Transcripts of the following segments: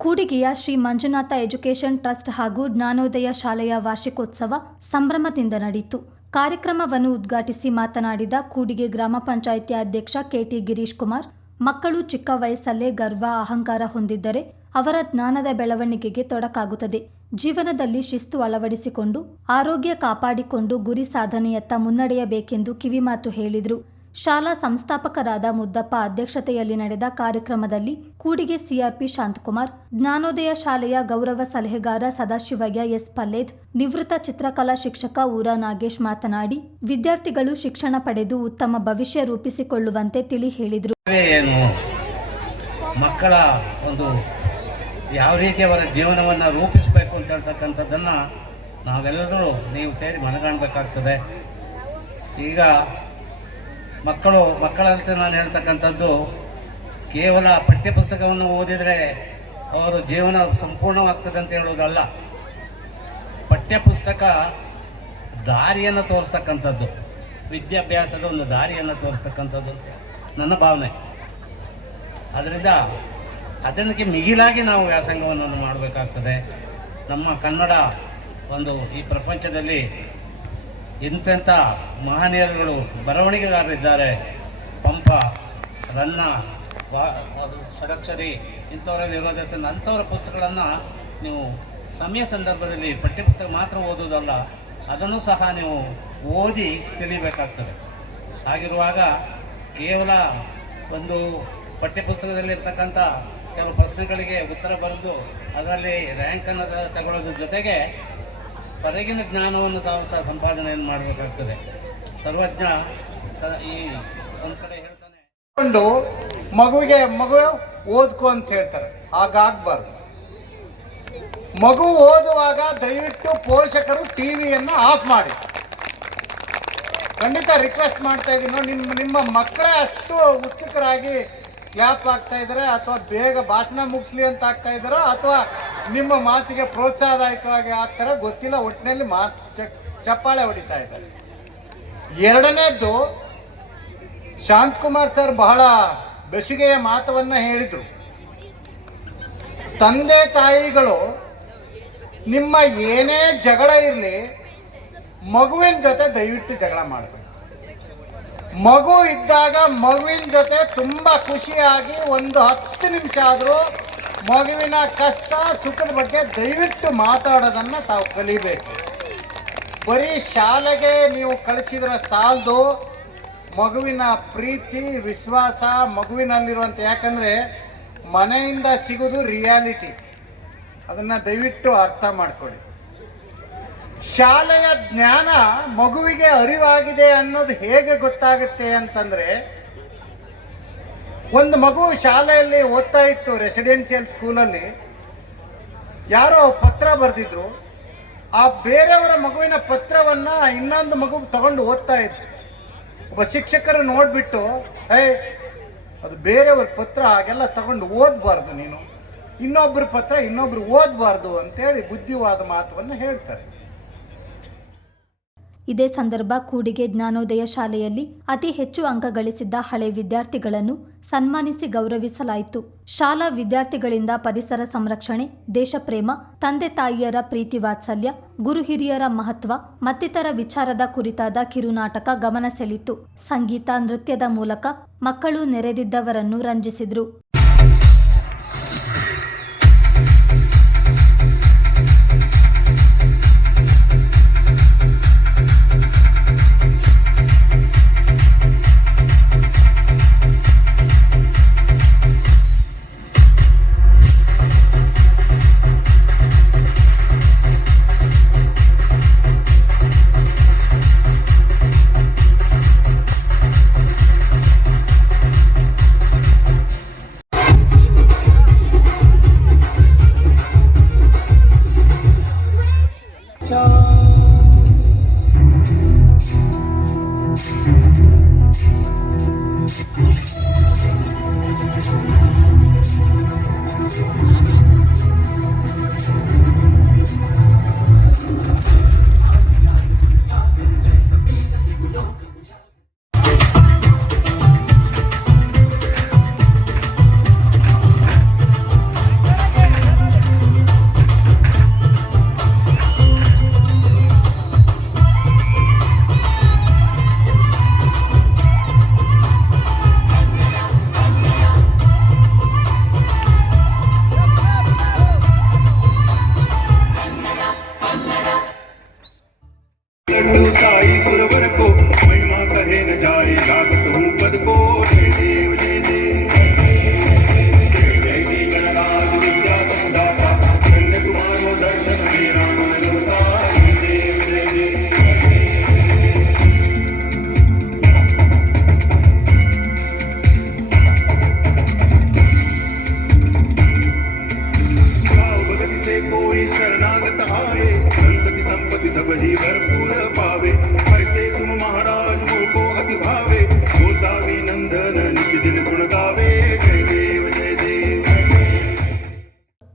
ಕೂಡಿಗೆಯ Shri Manjunatha education trust ಹಾಗೂ ಜ್ಞಾನೋದಯ ಶಾಲೆಯ ವಾರ್ಷಿಕೋತ್ಸವ ಸಂಭ್ರಮದಿಂದ ನಡೆಯಿತು. ಕಾರ್ಯಕ್ರಮವನ್ನು ಉದ್ಘಾಟಿಸಿ ಮಾತನಾಡಿದ ಕೂಡಿಗೆ ಗ್ರಾಮ ಪಂಚಾಯಿತಿ ಅಧ್ಯಕ್ಷ ಕೆಟಿ ಗಿರೀಶ್ ಕುಮಾರ್, ಮಕ್ಕಳು ಚಿಕ್ಕ ವಯಸ್ಸಲ್ಲೇ ಗರ್ವ, ಅಹಂಕಾರ ಹೊಂದಿದ್ದರೆ ಅವರ ಜ್ಞಾನದ ಬೆಳವಣಿಗೆಗೆ ತೊಡಕಾಗುತ್ತದೆ. ಜೀವನದಲ್ಲಿ ಶಿಸ್ತು ಅಳವಡಿಸಿಕೊಂಡು, ಆರೋಗ್ಯ ಕಾಪಾಡಿಕೊಂಡು ಗುರಿ ಸಾಧನೆಯತ್ತ ಮುನ್ನಡೆಯಬೇಕೆಂದು ಕಿವಿಮಾತು ಹೇಳಿದರು. ಶಾಲಾ ಸಂಸ್ಥಾಪಕರಾದ ಮುದ್ದಪ್ಪ ಅಧ್ಯಕ್ಷತೆಯಲ್ಲಿ ನಡೆದ ಕಾರ್ಯಕ್ರಮದಲ್ಲಿ ಕೂಡಿಗೆ ಸಿಆರ್ಪಿ ಶಾಂತಕುಮಾರ್, ಜ್ಞಾನೋದಯ ಶಾಲೆಯ ಗೌರವ ಸಲಹೆಗಾರ ಸದಾಶಿವಯ್ಯ ಎಸ್ ಪಲ್ಲೇದ್, ನಿವೃತ್ತ ಚಿತ್ರಕಲಾ ಶಿಕ್ಷಕ ಊರ ನಾಗೇಶ್ ಮಾತನಾಡಿ, ವಿದ್ಯಾರ್ಥಿಗಳು ಶಿಕ್ಷಣ ಪಡೆದು ಉತ್ತಮ ಭವಿಷ್ಯ ರೂಪಿಸಿಕೊಳ್ಳುವಂತೆ ತಿಳಿ ಹೇಳಿದರು. ಮಕ್ಕಳ ಒಂದು ಯಾವ ರೀತಿ ಅವರ ಜೀವನವನ್ನು ರೂಪಿಸಬೇಕು ಅಂತ ನಾವೆಲ್ಲರೂ ನೀವು ಸೇರಿ ಮನಗಾಣಬೇಕಾಗ್ತದೆ. ಈಗ ಮಕ್ಕಳು, ಮಕ್ಕಳಂತ ನಾನು ಹೇಳ್ತಕ್ಕಂಥದ್ದು, ಕೇವಲ ಪಠ್ಯಪುಸ್ತಕವನ್ನು ಓದಿದರೆ ಅವರು ಜೀವನ ಸಂಪೂರ್ಣವಾಗ್ತದೆ ಅಂತ ಹೇಳೋದಲ್ಲ ಪಠ್ಯಪುಸ್ತಕ ದಾರಿಯನ್ನು ತೋರಿಸ್ತಕ್ಕಂಥದ್ದು. ವಿದ್ಯಾಭ್ಯಾಸದ ಒಂದು ದಾರಿಯನ್ನು ತೋರಿಸ್ತಕ್ಕಂಥದ್ದು ನನ್ನ ಭಾವನೆ. ಅದರಿಂದ ಅದಕ್ಕೆ ಮಿಗಿಲಾಗಿ ನಾವು ವ್ಯಾಸಂಗವನ್ನು ಮಾಡಬೇಕಾಗ್ತದೆ. ನಮ್ಮ ಕನ್ನಡ ಒಂದು ಈ ಪ್ರಪಂಚದಲ್ಲಿ ಎಂತೆಂಥ ಮಹನೀಯರುಗಳು ಬರವಣಿಗೆಗಾರರಿದ್ದಾರೆ. ಪಂಪ, ರನ್ನ ಅದು ಷಡಕ್ಷರಿ ಇಂಥವರ ವಿರೋಧಿಸ ಅಂಥವರ ಪುಸ್ತಕಗಳನ್ನು ನೀವು ಸಮಯ ಸಂದರ್ಭದಲ್ಲಿ ಪಠ್ಯಪುಸ್ತಕ ಮಾತ್ರ ಓದುವುದಲ್ಲ, ಅದನ್ನು ಸಹ ನೀವು ಓದಿ ತಿಳಿಬೇಕಾಗ್ತದೆ. ಹಾಗಿರುವಾಗ ಕೇವಲ ಒಂದು ಪಠ್ಯಪುಸ್ತಕದಲ್ಲಿರ್ತಕ್ಕಂಥ ಕೆಲವು ಪ್ರಶ್ನೆಗಳಿಗೆ ಉತ್ತರ ಬರೆದು ಅದರಲ್ಲಿ ರ್ಯಾಂಕನ್ನು ತಗೊಳ್ಳೋದ್ರ ಜೊತೆಗೆ ಹೊರಗಿನ ಜ್ಞಾನವನ್ನು ತಾವು ಸಂಪಾದನೆಯನ್ನು ಮಾಡಬೇಕಾಗ್ತದೆ. ಸರ್ವಜ್ಞ ಈ ಒಂದು ಕಡೆ ಹೇಳ್ತಾನೆ. ಮಗುವಿಗೆ ಮಗು ಓದ್ಕೊ ಅಂತ ಹೇಳ್ತಾರೆ. ಹಾಗಾಗ್ಬಾರ್ದು. ಮಗು ಓದುವಾಗ ದಯವಿಟ್ಟು ಪೋಷಕರು ಟಿವಿಯನ್ನು ಆಫ್ ಮಾಡಿ. ಖಂಡಿತ ರಿಕ್ವೆಸ್ಟ್ ಮಾಡ್ತಾ ಇದ್ದೀನೋ. ನಿಮ್ಮ ನಿಮ್ಮ ಮಕ್ಕಳೇ ಅಷ್ಟು ಉತ್ಸುಕರಾಗಿ ಕ್ಲಾಪ್ ಆಗ್ತಾ ಇದ್ದಾರೆ, ಅಥವಾ ಬೇಗ ಭಾಷಣ ಮುಗಿಸ್ಲಿ ಅಂತ ಆಗ್ತಾ ಇದ್ದಾರೋ, ಅಥವಾ ನಿಮ್ಮ ಮಾತಿಗೆ ಪ್ರೋತ್ಸಾಹದಾಯಕವಾಗಿ ಆಗ್ತಾರೆ. ಗೊತ್ತಿಲ್ಲ ಒಟ್ಟಿನಲ್ಲಿ ಮಾತು ಚಪ್ಪಾಳೆ ಹೊಡಿತಾ ಇದ್ದಾರೆ. ಎರಡನೇದ್ದು ಶಾಂತಕುಮಾರ್ ಸರ್ ಬಹಳ ಬೆಸುಗೆಯ ಮಾತವನ್ನ ಹೇಳಿದರು. ತಂದೆ ತಾಯಿಗಳು, ನಿಮ್ಮ ಏನೇ ಜಗಳ ಇರಲಿ, ಮಗುವಿನ ಜೊತೆ ದಯವಿಟ್ಟು ಜಗಳ ಮಾಡಬೇಕು ಮಗು ಇದ್ದಾಗ ಮಗುವಿನ ಜೊತೆ ತುಂಬ ಖುಷಿಯಾಗಿ ಒಂದು ಹತ್ತು ನಿಮಿಷ ಆದರೂ ಮಗುವಿನ ಕಷ್ಟ ಸುಖದ ಬಗ್ಗೆ ದಯವಿಟ್ಟು ಮಾತಾಡೋದನ್ನು ತಾವು ಕಲಿಬೇಕು. ಬರೀ ಶಾಲೆಗೆ ನೀವು ಕಳಿಸಿದ್ರೆ ಸಾಲದು, ಮಗುವಿನ ಪ್ರೀತಿ, ವಿಶ್ವಾಸ ಮಗುವಿನಲ್ಲಿರುವಂಥ ಯಾಕಂದರೆ ಮನೆಯಿಂದ ಸಿಗೋದು ರಿಯಾಲಿಟಿ. ಅದನ್ನು ದಯವಿಟ್ಟು ಅರ್ಥ ಮಾಡ್ಕೊಳ್ಳಿ. ಶಾಲೆಯ ಜ್ಞಾನ ಮಗುವಿಗೆ ಅರಿವಾಗಿದೆ ಅನ್ನೋದು ಹೇಗೆ ಗೊತ್ತಾಗುತ್ತೆ ಅಂತಂದ್ರೆ ಒಂದು ಮಗು ಶಾಲೆಯಲ್ಲಿ ಓದ್ತಾ ಇತ್ತು ರೆಸಿಡೆನ್ಷಿಯಲ್ ಸ್ಕೂಲಲ್ಲಿ ಯಾರೋ ಪತ್ರ ಬರೆದಿದ್ರು. ಆ ಬೇರೆಯವರ ಮಗುವಿನ ಪತ್ರವನ್ನ ಇನ್ನೊಂದು ಮಗು ತಗೊಂಡು ಓದ್ತಾ ಇತ್ತು ಒಬ್ಬ ಶಿಕ್ಷಕರು ನೋಡ್ಬಿಟ್ಟು ಏ ಅದು ಬೇರೆಯವ್ರ ಪತ್ರ, ಹಾಗೆಲ್ಲ ತಗೊಂಡು ಓದಬಾರ್ದು ನೀನು. ಇನ್ನೊಬ್ಬರ ಪತ್ರ ಇನ್ನೊಬ್ರು ಓದಬಾರ್ದು ಅಂತೇಳಿ ಬುದ್ಧಿವಾದ ಮಾತವನ್ನು ಹೇಳ್ತಾರೆ. ಇದೇ ಸಂದರ್ಭ ಕೂಡಿಗೆ ಜ್ಞಾನೋದಯ ಶಾಲೆಯಲ್ಲಿ ಅತಿ ಹೆಚ್ಚು ಅಂಕ ಗಳಿಸಿದ್ದ ಹಳೆ ವಿದ್ಯಾರ್ಥಿಗಳನ್ನು ಸನ್ಮಾನಿಸಿ ಗೌರವಿಸಲಾಯಿತು. ಶಾಲಾ ವಿದ್ಯಾರ್ಥಿಗಳಿಂದ ಪರಿಸರ ಸಂರಕ್ಷಣೆ, ದೇಶಪ್ರೇಮ, ತಂದೆ ತಾಯಿಯರ ಪ್ರೀತಿ ವಾತ್ಸಲ್ಯ, ಗುರು ಹಿರಿಯರ ಮಹತ್ವ, ಮತ್ತಿತರ ವಿಚಾರದ ಕುರಿತಾದ ಕಿರುನಾಟಕ ಗಮನ ಸೆಳೀತು ಸಂಗೀತ, ನೃತ್ಯದ ಮೂಲಕ ಮಕ್ಕಳು ನೆರೆದಿದ್ದವರನ್ನು ರಂಜಿಸಿದರು.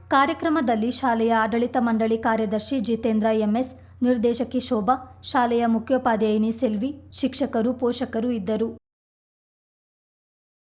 ಕಾರ್ಯಕ್ರಮದಲ್ಲಿ ಶಾಲೆಯ ಆಡಳಿತ ಮಂಡಳಿ ಕಾರ್ಯದರ್ಶಿ ಜಿತೇಂದ್ರ ಎಂಎಸ್, ನಿರ್ದೇಶಕಿ ಶೋಭಾ, ಶಾಲೆಯ ಮುಖ್ಯೋಪಾಧ್ಯಾಯಿನಿ ಸೆಲ್ವಿ, ಶಿಕ್ಷಕರು, ಪೋಷಕರು ಇದ್ದರು.